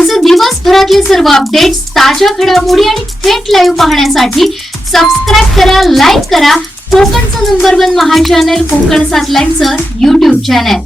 आमचे दिवसभरातले सर्व अपडेट्स, ताज्या घडामोडी आणि थेट लाईव्ह पाहण्यासाठी सबस्क्राईब करा, लाईक करा कोकणचं नंबर 1 महा चॅनल कोकण 7 लाईव्हचं YouTube चॅनल।